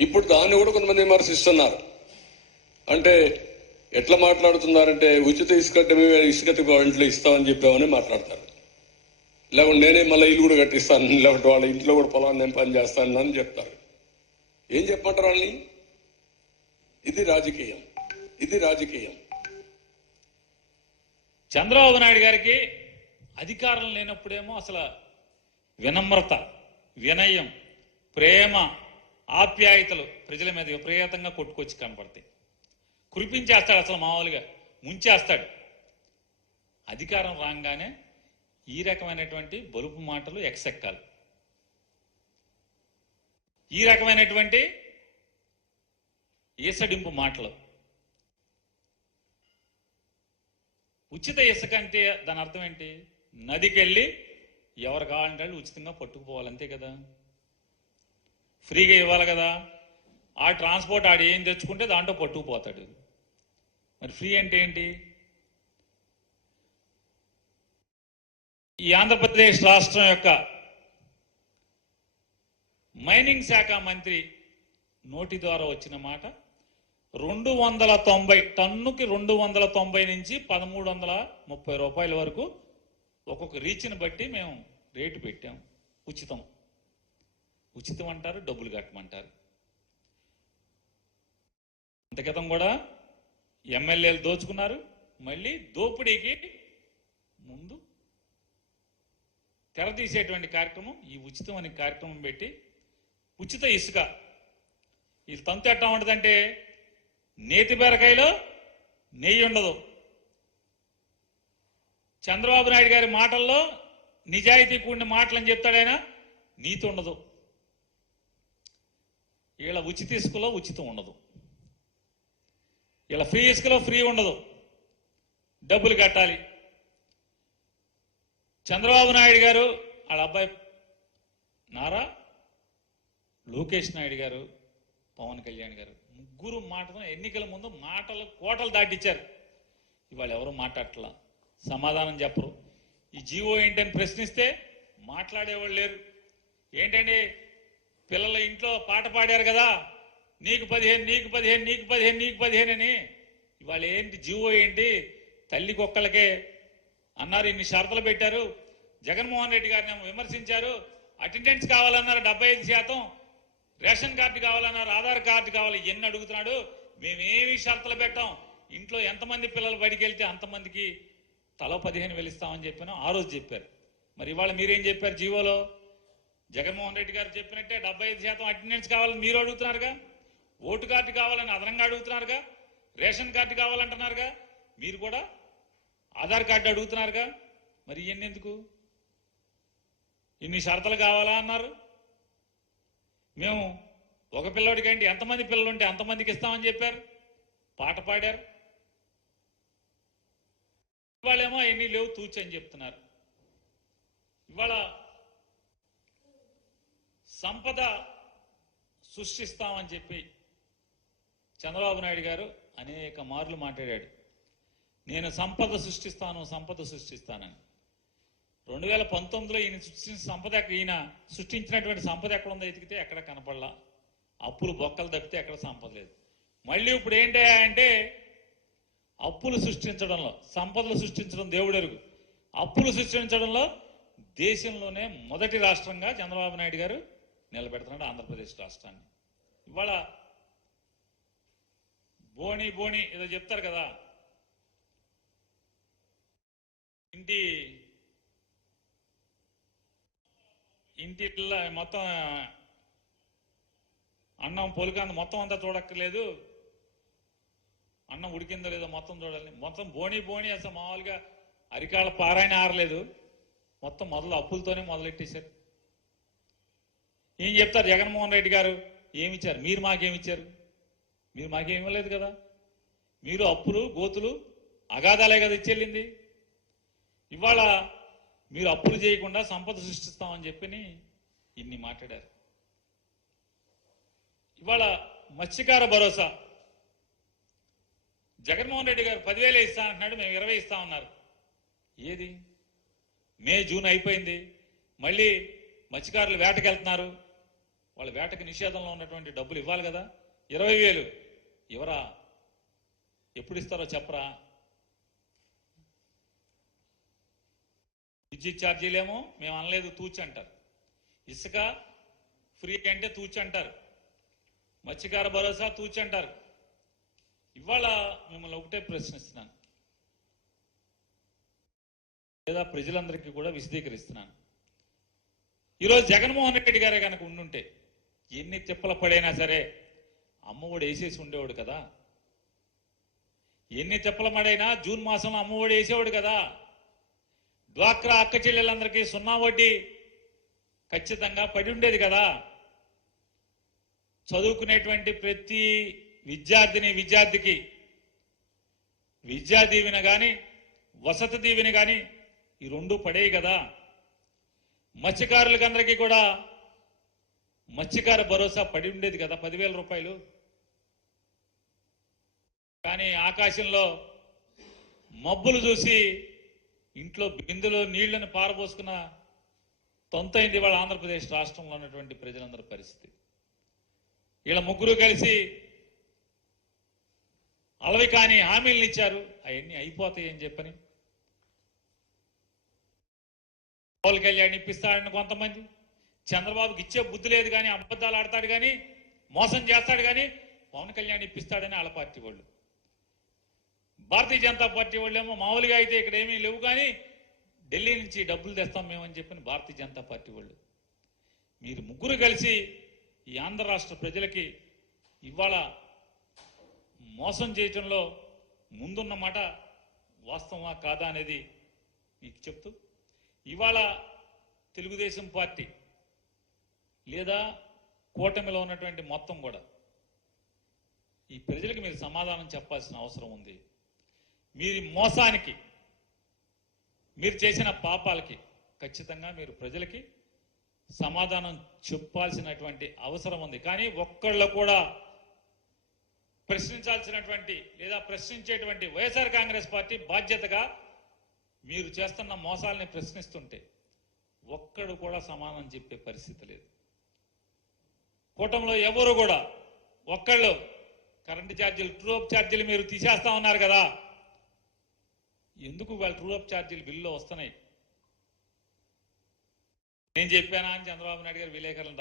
ఇప్పుడు దాన్ని కూడా కొంతమంది విమర్శిస్తున్నారు. అంటే ఎట్లా మాట్లాడుతున్నారంటే ఉచిత ఇసుక ఇంట్లో ఇస్తామని చెప్పామని మాట్లాడతారు. లేకుంటే నేనే మళ్ళీ ఇల్లు కూడా కట్టిస్తాను, లేకుంటే వాళ్ళ ఇంట్లో కూడా పొలాన్ని నేను పని చేస్తాను అని చెప్తారు. ఏం చెప్పమంటారు వాళ్ళని? ఇది రాజకీయం, ఇది రాజకీయం. చంద్రబాబు నాయుడు గారికి అధికారం లేనప్పుడేమో అసలు వినమ్రత, వినయం, ప్రేమ, ఆప్యాయతలు ప్రజల మీద విపరీతంగా కొట్టుకొచ్చి కనపడతాయి. కురిపించేస్తాడు, అసలు మామూలుగా ముంచేస్తాడు. అధికారం రాగానే ఈ రకమైనటువంటి బలుపు మాటలు ఎక్సెక్కాలి, ఈ రకమైనటువంటి ఈసడింపు మాటలు. ఉచిత ఇసుక అంటే దాని అర్థం ఏంటి? నదికి వెళ్ళి ఎవరు కావాలంటే వాళ్ళు ఉచితంగా పట్టుకుపోవాలి, అంతే కదా. ఫ్రీగా ఇవ్వాలి కదా. ఆ ట్రాన్స్పోర్ట్ ఆడు ఏం తెచ్చుకుంటే దాంట్లో పట్టుకుపోతాడు. మరి ఫ్రీ అంటే ఏంటి? ఈ ఆంధ్రప్రదేశ్ రాష్ట్రం యొక్క మైనింగ్ శాఖ మంత్రి నోటి ద్వారా వచ్చిన మాట 290 టన్నుకి 290 నుంచి 1330 రూపాయల వరకు ఒక్కొక్క రీచ్ని బట్టి మేము రేటు పెట్టాం. ఉచితం, ఉచితం అంటారు, డబ్బులు కట్టమంటారు. అంత క్రితం కూడా ఎమ్మెల్యేలు దోచుకున్నారు. మళ్ళీ దోపిడీకి ముందు తెరతీసేటువంటి కార్యక్రమం ఈ ఉచితం అనే కార్యక్రమం పెట్టి ఉచిత ఇసుక. ఈ తంతు ఎట్టా ఉంటుందంటే నేతి బీరకాయలో నెయ్యి ఉండదు. చంద్రబాబు నాయుడు గారి మాటల్లో నిజాయితీ కూడిన మాటలని చెప్తాడైనా నీతి ఉండదు. వీళ్ళ ఉచిత ఇసుకలో ఉచితం ఉండదు, వీళ్ళ ఫ్రీ ఇసుకలో ఫ్రీ ఉండదు, డబ్బులు కట్టాలి. చంద్రబాబు నాయుడు గారు, వాళ్ళ అబ్బాయి నారా లోకేష్ నాయుడు గారు, పవన్ కళ్యాణ్ గారు ముగ్గురు మాటతో ఎన్నికల ముందు మాటలు కోటలు దాటిచ్చారు. ఇవాళ ఎవరు మాట్లాడట్లా, సమాధానం చెప్పరు. ఈ జీవో ఏంటని ప్రశ్నిస్తే మాట్లాడేవాళ్ళు లేరు. ఏంటండి పిల్లల ఇంట్లో పాట పాడారు కదా, నీకు 15 నీకు 15 నీకు 15 నీకు 15 అని. ఇవాళ ఏంటి జీవో ఏంటి? తల్లి కుక్కలకే అన్నారు, ఇన్ని షరతులు పెట్టారు. జగన్మోహన్ రెడ్డి గారిని విమర్శించారు. అటెండెన్స్ కావాలన్నారు 75%, రేషన్ కార్డు కావాలన్నారు, ఆధార్ కార్డు కావాలి, ఎన్ని అడుగుతున్నాడు. మేమేమి షరతులు పెట్టాం, ఇంట్లో ఎంతమంది పిల్లలు బడికి వెళ్తే అంతమందికి తలో 15,000 ఇస్తామని చెప్పాను, ఆ రోజు చెప్పారు. మరి ఇవాళ మీరేం చెప్పారు జీవోలో? జగన్మోహన్ రెడ్డి గారు చెప్పినట్టే 75% అటెండెన్స్ కావాలని మీరు అడుగుతున్నారుగా, ఓటు కార్డు కావాలని అదనంగా అడుగుతున్నారుగా, రేషన్ కార్డు కావాలంటున్నారుగా, మీరు కూడా ఆధార్ కార్డు అడుగుతున్నారుగా. మరి ఇవన్నీ ఎందుకు? ఇన్ని షరతులు కావాలా అన్నారు. మేము ఒక పిల్లడికంటే ఎంతమంది పిల్లలు ఉంటే అంతమందికి ఇస్తామని చెప్పారు, పాట పాడారు. ఇవాళేమో ఎన్ని లేవు తూచి అని చెప్తున్నారు. ఇవాళ సంపద సృష్టిస్తామని చెప్పి చంద్రబాబు నాయుడు గారు అనేక మార్లు మాట్లాడాడు. నేను సంపద సృష్టిస్తాను, సంపద సృష్టిస్తానని. 2019లో ఈయన సృష్టించినటువంటి సంపద ఎక్కడ ఉందో ఎతికితే ఎక్కడ కనపడలా. అప్పులు బొక్కలు తప్పితే ఎక్కడ సంపద లేదు. మళ్ళీ ఇప్పుడు ఏంటి అంటే అప్పులు సృష్టించడంలో, సంపదలు సృష్టించడం దేవుడెరుగు, అప్పులు సృష్టించడంలో దేశంలోనే మొదటి రాష్ట్రంగా చంద్రబాబు నాయుడు గారు నిలబెడుతున్నాడు ఆంధ్రప్రదేశ్ రాష్ట్రాన్ని. ఇవాళ బోణి బోణి ఏదో చెప్తారు కదా, ఇంటి మొత్తం అన్నం పొలికంద మొత్తం అంతా చూడక్కర్లేదు, అన్నం ఉడికిందో లేదో మొత్తం చూడాలి. మొత్తం బోణి బోణి అసలు మామూలుగా అరికాళ్ళ పారాయణ ఆరలేదు, మొత్తం మొదలు అప్పులతోనే మొదలెట్టేశారు. ఏం చెప్తారు జగన్మోహన్ రెడ్డి గారు? ఏమిచ్చారు? మీరు మాకేమిచ్చారు? మీరు మాకేమి ఇవ్వలేదు కదా. మీరు అప్పులు గోతులు అగాధాలే కదా ఇచ్చెళ్ళింది. ఇవాళ మీరు అప్పులు చేయకుండా సంపద సృష్టిస్తామని చెప్పి ఇన్ని మాట్లాడారు. ఇవాళ మత్స్యకార భరోసా జగన్మోహన్ రెడ్డి గారు 10,000 ఇస్తా అంటున్నాడు, మేము 20 ఇస్తామన్నారు. ఏది? మే జూన్ అయిపోయింది, మళ్ళీ మత్స్యకారులు వేటకెళ్తున్నారు. వాళ్ళ వేటకి నిషేధంలో ఉన్నటువంటి డబ్బులు ఇవ్వాలి కదా. 20,000 ఇవరా, ఎప్పుడు ఇస్తారో చెప్పరా. విద్యుత్ ఛార్జీలేమో మేము అనలేదు తూచి అంటారు, ఇసుక ఫ్రీ అంటే తూచి అంటారు, మత్స్యకార భరోసా తూచి అంటారు. ఇవాళ మిమ్మల్ని ఒకటే ప్రశ్నిస్తున్నాను, లేదా ప్రజలందరికీ కూడా విశదీకరిస్తున్నాను. ఈరోజు జగన్మోహన్ రెడ్డి గారే కనుక ఉండుంటే ఎన్ని తిప్పల పడైనా సరే అమ్మఒడి వేసేసి ఉండేవాడు కదా. ఎన్ని తిప్పల పడైనా జూన్ మాసంలో అమ్మఒడి వేసేవాడు కదా. డ్వాక్రా అక్క చెల్లెలందరికీ 0 వడ్డీ ఖచ్చితంగా పడి ఉండేది కదా. చదువుకునేటువంటి ప్రతి విద్యార్థికి విద్యా దీవెన కానీ వసతి దీవెన కానీ ఈ 2 పడేవి కదా. మత్స్యకారులకి అందరికీ కూడా మత్స్యకార భరోసా పడి ఉండేది కదా, 10,000 రూపాయలు. కానీ ఆకాశంలో మబ్బులు చూసి ఇంట్లో బిందులో నీళ్లను పారబోసుకున్న తొంతైంది వాళ్ళ ఆంధ్రప్రదేశ్ రాష్ట్రంలో ఉన్నటువంటి ప్రజలందరి పరిస్థితి. వీళ్ళ ముగ్గురు కలిసి అలవి కాని హామీలను ఇచ్చారు, అవన్నీ అయిపోతాయని చెప్పని. పవన్ కళ్యాణ్ ఇప్పిస్తాడని కొంతమంది, చంద్రబాబుకి ఇచ్చే బుద్ధి లేదు కానీ అబద్ధాలు ఆడతాడు కానీ మోసం చేస్తాడు కానీ పవన్ కళ్యాణ్ ఇప్పిస్తాడని వాళ్ళ పార్టీ వాళ్ళు. భారతీయ జనతా పార్టీ వాళ్ళేమో మామూలుగా అయితే ఇక్కడ ఏమీ లేవు కానీ ఢిల్లీ నుంచి డబ్బులు తెస్తాం మేమని చెప్పని భారతీయ జనతా పార్టీ వాళ్ళు. మీరు ముగ్గురు కలిసి ఈ ఆంధ్ర రాష్ట్ర ప్రజలకి ఇవాళ మోసం చేయటంలో ముందున్న మాట వాస్తవమా కాదా అనేది మీకు చెప్తూ, ఇవాళ తెలుగుదేశం పార్టీ లేదా కూటమిలో ఉన్నటువంటి మొత్తం కూడా ఈ ప్రజలకు మీరు సమాధానం చెప్పాల్సిన అవసరం ఉంది. మీరు మోసానికి, మీరు చేసిన పాపాలకి ఖచ్చితంగా మీరు ప్రజలకి సమాధానం చెప్పాల్సినటువంటి అవసరం ఉంది. కానీ ఒక్కళ్ళు కూడా ప్రశ్నించాల్సినటువంటి లేదా ప్రశ్నించేటువంటి వైఎస్ఆర్ కాంగ్రెస్ పార్టీ బాధ్యతగా మీరు చేస్తున్న మోసాలని ప్రశ్నిస్తుంటే ఒక్కడు కూడా సమాధానం చెప్పే పరిస్థితి లేదు. కూటమిలో ఎవరు కూడా ఒక్కళ్ళు కరెంటు ఛార్జీలు, ట్రూ అప్ ఛార్జీలు మీరు తీసేస్తా ఉన్నారు కదా, ఎందుకు వాళ్ళు ట్రూ అప్ ఛార్జీలు బిల్లులో వస్తున్నాయి? నేను చెప్పానా అని చంద్రబాబు నాయుడు గారు విలేకరులను